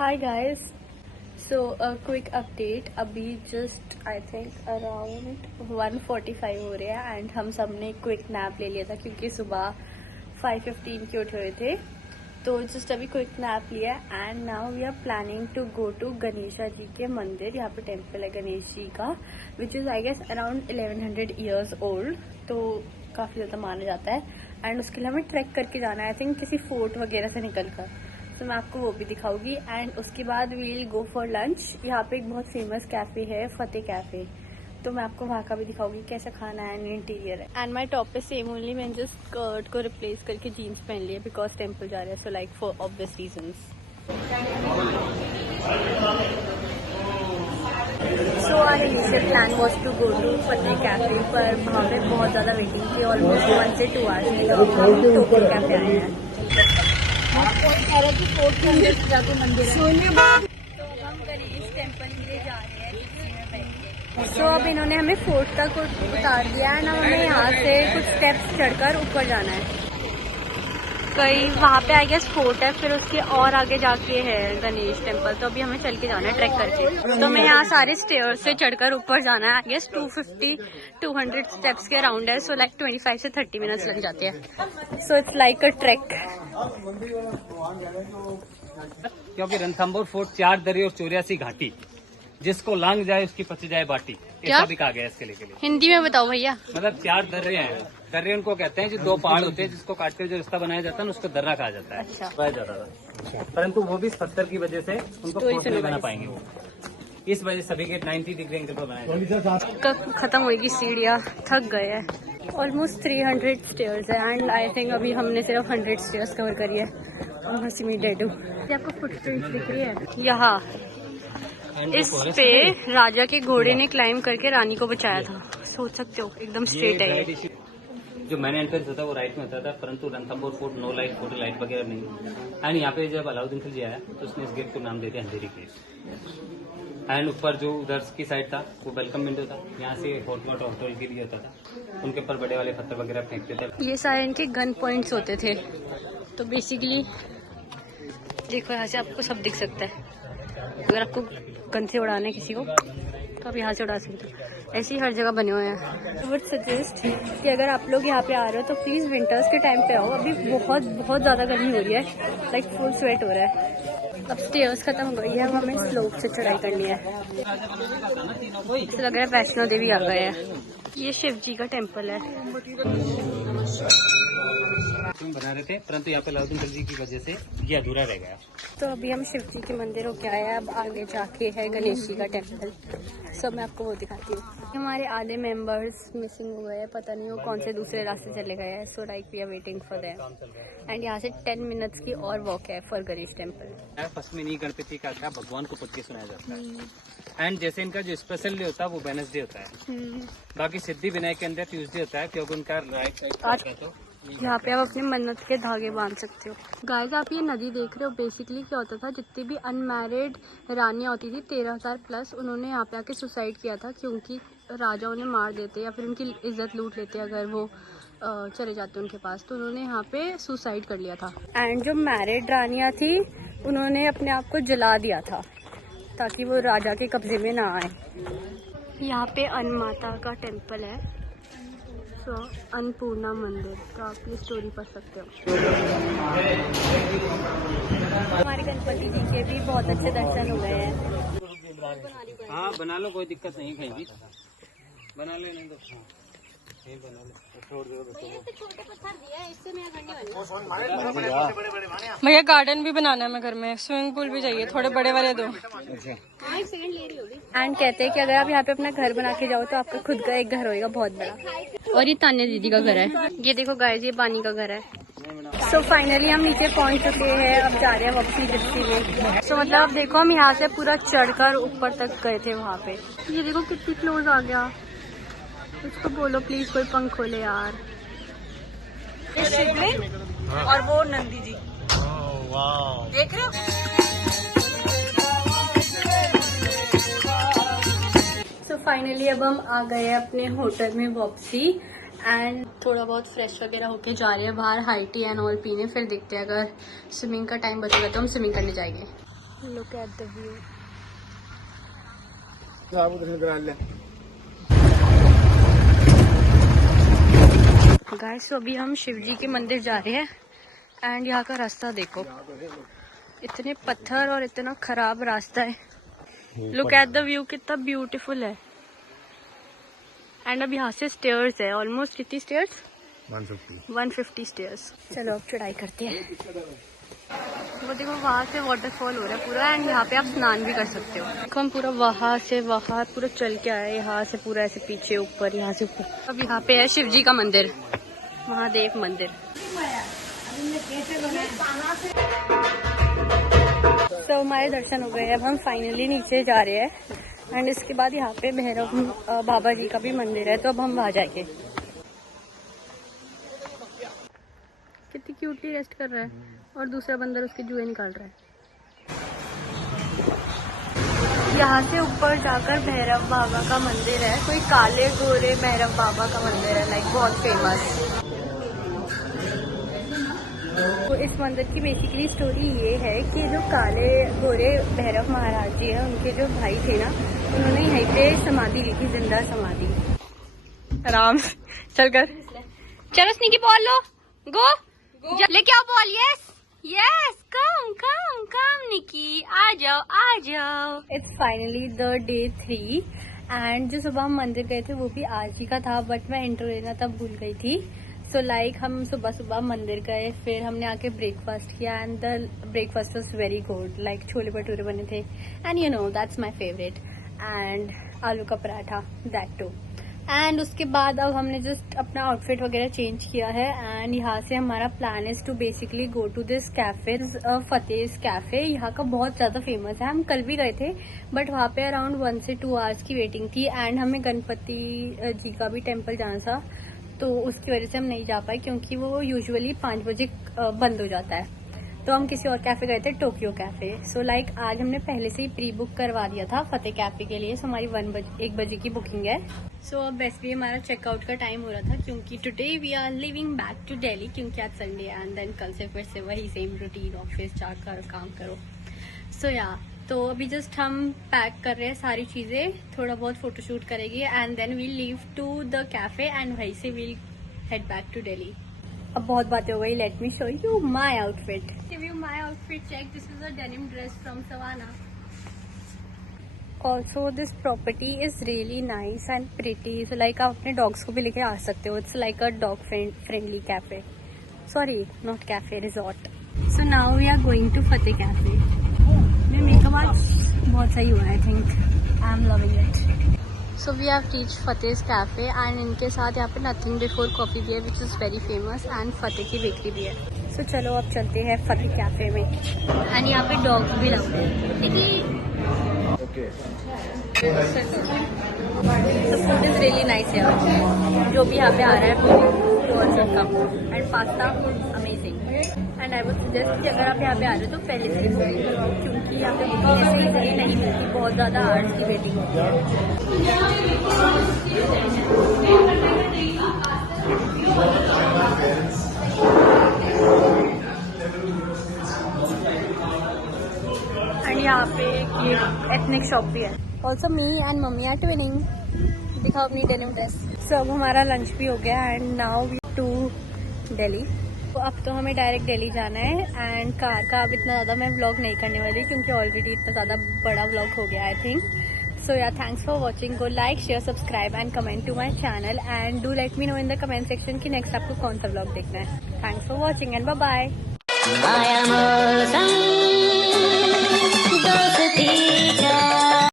Hi guys, so quick update. अभी just I think around 1:45 हो रहे हैं एंड हम सब ने क्विक नैप ले लिया था क्योंकि सुबह 5:15 के उठे हुए थे। तो जस्ट अभी क्विक नैप लिया and now we are planning to go to Ganesha ji के मंदिर। यहाँ पे टेम्पल है गणेश जी का, which is I guess around 1100 years old, तो काफ़ी ज़्यादा माना जाता है। एंड उसके लिए हमें ट्रैक करके जाना है, आई थिंक किसी फोर्ट वगैरह से निकल कर। तो मैं आपको वो भी दिखाऊंगी एंड उसके बाद we will go for lunch. यहाँ पे एक बहुत फेमस कैफ़े है, फतेह कैफ़े, तो मैं आपको वहाँ का भी दिखाऊंगी कैसा खाना है एंड इंटीरियर है। एंड माई टॉप पे सेम ओनली, मैंने जस्ट स्कर्ट को रिप्लेस करके जीन्स पहन लिया बिकॉज टेम्पल जा रहे हैं, so like for obvious reasons. So our initial plan was to go to Fateh cafe, पर वहाँ पे बहुत ज़्यादा वेटिंग थी, ऑलमोस्ट 1 से 2 आवर्स की। तो हम टोकन कैफ़े आए हैं। जाके मंदिर है। तो अब हम गणेश टेम्पल के लिए जा रहे हैं टैक्सी में बैठ के। सो अब इन्होंने हमें फोर्ट तक उतार दिया है ना, हमें यहाँ से कुछ स्टेप्स चढ़कर ऊपर जाना है। कहीं वहाँ पे आई गेस फोर्ट है, फिर उसके और आगे जाके है गणेश टेम्पल। तो अभी हमें चल के जाना है ट्रैक करके। तो हमें यहाँ सारे स्टेयर्स से चढ़कर ऊपर जाना है। आई गेस 250-200 स्टेप्स के अराउंड है, सो लाइक 25 से 30 मिनट्स लग जाते हैं। So it's like a track. क्योंकि रणथंभौर फोर्ट 4 दरी और 84 घाटी, जिसको लांग जाए उसकी पच जाए बाटी, ऐसा भी कहा गया इसके लिए। हिंदी में बताओ भैया। मतलब 4 दर्रे हैं। दर्रे उनको कहते हैं जो 2 पहाड़ होते हैं, जिसको काट कर जो रास्ता बनाया जाता है ना, उसको दर्रा कहा जाता है। अच्छा। बनाया जाता था, परंतु वो भी 70 की वजह से उनको फोर्ट नहीं बना पाएंगे। वो इस वजह सभी के 90 डिग्री एंगल पर बनाया जाता है। कब खत्म होगी सीढ़ियाँ, थक गए हैं। ऑलमोस्ट 300 स्टेयर्स है एंड आई थिंक अभी हमने सिर्फ 100 स्टेयर्स कवर करी है। हंसी में डेड हूँ। आपको फुटप्रिंट्स दिख रही है यहाँ, इस पे राजा के घोड़े ने क्लाइम करके रानी को बचाया था। सोच सकते हो, एकदम स्ट्रेट है ये। जो मैंने एंट्रेंस होता है वो राइट में होता था, परंतु Ranthambore fort no light, photo light वगैरह नहीं। एंड यहाँ पे जब अलाउद्दीन खिलजी आया तो उसने इस गेट को नाम दे दिया अंधेरी गेट। एंड ऊपर जो उधर की साइड था वो वेलकम विंडो था, यहाँ से हॉट वाटर होटल के लिए होता था। उनके ऊपर बड़े वाले पत्थर वगैरह फेंकते थे। ये सारे इनके गन पॉइंट्स होते थे। तो बेसिकली देखो यहाँ से आपको सब दिख सकता है। अगर आपको गन से उड़ाना है किसी को तो आप यहाँ से उड़ा सकते हो। ऐसे ही हर जगह बने हुए हैं। वुड सजेस्ट कि अगर आप लोग यहाँ पे आ रहे हो तो प्लीज़ विंटर्स के टाइम पे आओ। अभी बहुत बहुत ज़्यादा गर्मी हो रही है, लाइक फुल स्वेट हो रहा है। अब स्टेयर्स खत्म हो गई है, अब हमें स्लोप से चढ़ाई करनी है। तो लग रहा है वैष्णो देवी आ गए हैं। ये शिव जी का टेम्पल है। बना रहे थे, परंतु यहाँ पे अलाउद्दीन खिलजी की वजह से ये अधूरा रह गया। तो अभी हम शिव जी के मंदिर होके आए हैं, अब आगे जाके है गणेश जी का टेम्पल। सब मैं आपको वो दिखाती हूँ। हमारे आधे मेंबर्स मिसिंग हो गए हैं, पता नहीं वो कौन से दूसरे रास्ते चले गए हैं। So like we are waiting for them and यहाँ से 10 मिनट्स की और वॉक है फॉर गणेश टेम्पल। फर्स्ट में नहीं गणपति का आगरा भगवान को पद के सुनाया जाता है। एंड जैसे इनका जो स्पेशल डे होता है वो वेडनेसडे होता है। बाकी सिद्धि विनायक के अंदर ट्यूसडे होता है, क्योंकि उनका राइट साइड तो यहाँ पे आप अपनी मन्नत के धागे बांध सकते हो। गाइस आप ये नदी देख रहे हो, बेसिकली क्या होता था, जितनी भी अनमैरिड रानियाँ होती थी 13,000 प्लस, उन्होंने यहाँ पे आके सुसाइड किया था, क्योंकि राजा उन्हें मार देते या फिर उनकी इज्जत लूट लेते अगर वो चले जाते उनके पास। तो उन्होंने यहाँ पे सुसाइड कर लिया था। एंड जो मैरिड रानियाँ थी उन्होंने अपने आप को जला दिया था ताकि वो राजा के कब्जे में ना आए। यहाँ पे अन्नमाता का टेम्पल है, सो अन्नपूर्णा मंदिर, तो आप ये स्टोरी पढ़ सकते हो। हमारे गणपति जी के भी बहुत अच्छे दर्शन हो गए हैं। हाँ बना लो, कोई दिक्कत नहीं, कहीं भी बना ले, नहीं तो बना लो, छोड़ दो। छोटे पत्थर दिया है, इससे मैं करने वाली हूं। भैया गार्डन भी बनाना है मैं घर में, स्विमिंग पूल भी चाहिए, थोड़े बड़े वाले दो। एंड कहते हैं कि अगर आप यहाँ पे अपना घर बना के जाओ तो आपका खुद का एक घर होएगा बहुत बड़ा। और ये तान्या दीदी का घर है। ये देखो गाइस, ये पानी का घर है। सो फाइनली हम नीचे पहुंच चुके हैं, अब जा रहे हैं वापसी जिप्सी में। सो मतलब अब देखो हम यहाँ से पूरा चढ़कर ऊपर तक गए थे वहाँ पे। ये देखो कितनी क्लोज आ गया। इसको बोलो प्लीज कोई पंख खोले यार। ये शिवलिंग और वो नंदी जी, देख रहे हो। सो फाइनली अब हम आ गए हैं अपने होटल में वापसी एंड थोड़ा बहुत फ्रेश वगैरह होके जा रहे हैं बाहर हाई टी एंड ऑल पीने। फिर देखते हैं अगर स्विमिंग का टाइम बचेगा तो हम स्विमिंग करने जाएंगे। Look at the view. Guys तो अभी हम शिव जी के मंदिर जा रहे हैं एंड यहाँ का रास्ता देखो, इतने पत्थर और इतना खराब रास्ता है। लुक एट द व्यू, कितना ब्यूटीफुल है। एंड अब यहाँ से स्टेयर्स है, ऑलमोस्ट कितनी स्टेयर्स? 150 स्टेयर्स। चलो अब चढ़ाई करते हैं। वो देखो वहाँ से वाटरफॉल हो रहा है पूरा एंड यहाँ पे आप स्नान भी कर सकते हो। देखो हम पूरा वहाँ से वहाँ पूरा चल के आए, यहाँ से पूरा ऐसे पीछे ऊपर, यहाँ से ऊपर। अब यहाँ पे है शिव जी का मंदिर, महादेव मंदिर। तो हमारे दर्शन हो गए, अब हम फाइनली नीचे जा रहे हैं एंड इसके बाद यहाँ पे भैरव बाबा जी का भी मंदिर है, तो अब हम वहाँ जाएंगे। कितनी क्यूटली रेस्ट कर रहा है और दूसरा बंदर उसके जुए निकाल रहा है। यहाँ से ऊपर जाकर भैरव बाबा का मंदिर है, कोई काले गोरे भैरव बाबा का मंदिर है, लाइक बहुत फेमस। तो इस मंदिर की बेसिकली स्टोरी ये है कि जो काले गोरे भैरव महाराज जी हैं, उनके जो भाई थे ना, उन्होंने यहीं पे समाधि ली थी, जिंदा समाधि। आराम से चल कर, चलो स्नीकी बॉल लो, गो लेके आओ बॉल। यस यस, कम कम कम निकी, आ जाओ आ जाओ। It's finally the day 3 and जो सुबह हम मंदिर गए थे वो भी आज ही का था, बट मैं इंट्रो लेना तब भूल गई थी। सो लाइक हम सुबह सुबह मंदिर गए, फिर हमने आके ब्रेकफास्ट किया and the breakfast was very good, like chole bhature बने थे and you know that's my favourite, and आलू का पराठा दैट टू। एंड उसके बाद अब हमने जस्ट अपना आउटफिट वगैरह चेंज किया है एंड यहाँ से हमारा plan is to basically go to this cafe, Fateh cafe. यहाँ का बहुत ज्यादा फेमस है, हम कल भी गए थे बट वहाँ पे अराउंड 1 से 2 आवर्स की वेटिंग थी एंड हमें गणपति जी का भी टेम्पल जाना था, तो उसकी वजह से हम नहीं जा पाए क्योंकि वो यूजुअली 5 बजे बंद हो जाता है। तो हम किसी और कैफे गए थे, टोक्यो कैफे। सो लाइक आज हमने पहले से ही प्री बुक करवा दिया था फतेह कैफे के लिए, सो हमारी 1 बजे की बुकिंग है। सो अब वैसे भी हमारा चेकआउट का टाइम हो रहा था क्योंकि today we are living back to Delhi, क्योंकि आज संडे है एंड देन कल से फिर से वही सेम रूटीन, ऑफिस जाकर काम करो। सो या तो अभी जस्ट हम पैक कर रहे हैं सारी चीजें, थोड़ा बहुत फोटोशूट करेंगे and then we'll leave to the cafe and वहीं से we'll head back to Delhi. अब बहुत बातें हो गई, let me show you my outfit. Review my outfit, check, this is a denim dress from Savana. Also this property is really nice and pretty, so like आप अपने dogs को भी लेके आ सकते हो। It's like a dog friendly cafe, sorry not cafe, resort. So now we are going to Fateh cafe. मेरा makeup आज बहुत सही हुआ, I think I am loving it. So we have reach Fateh cafe and इनके साथ यहाँ पे नथिंग बिफोर कॉफी भी है which is very famous and Fateh की बेकरी भी है। सो चलो अब चलते हैं फतेह कैफे में एंड यहाँ पे डॉग्स भी लग रहे हैं। फूड इज रियली नाइस यार, जो भी यहाँ पे आ रहा है वो and pasta amazing. And I would suggest कि अगर आप यहाँ पे आ रहे हो तो पहले से ही बुकिंग करो क्योंकि यहाँ पे बुकिंग ऐसे इजीली नहीं मिलती, बहुत ज़्यादा आवर्स की वेटिंग होती है। एंड यहाँ पे ये एथनिक शॉप भी है। Also me and mummy are twinning, दिखाओ अपनी डेनिम ड्रेस। सो अब हमारा लंच भी हो गया and now we to Delhi. तो अब तो हमें डायरेक्ट दिल्ली जाना है एंड कार का अब इतना ज़्यादा मैं व्लॉग नहीं करने वाली क्योंकि ऑलरेडी इतना ज़्यादा बड़ा व्लॉग हो गया आई think. So yeah thanks for watching, go like share subscribe and comment to my channel and do let me know in the comment section कि नेक्स्ट आपको कौन सा व्लॉग देखना है। Thanks for watching and bye bye.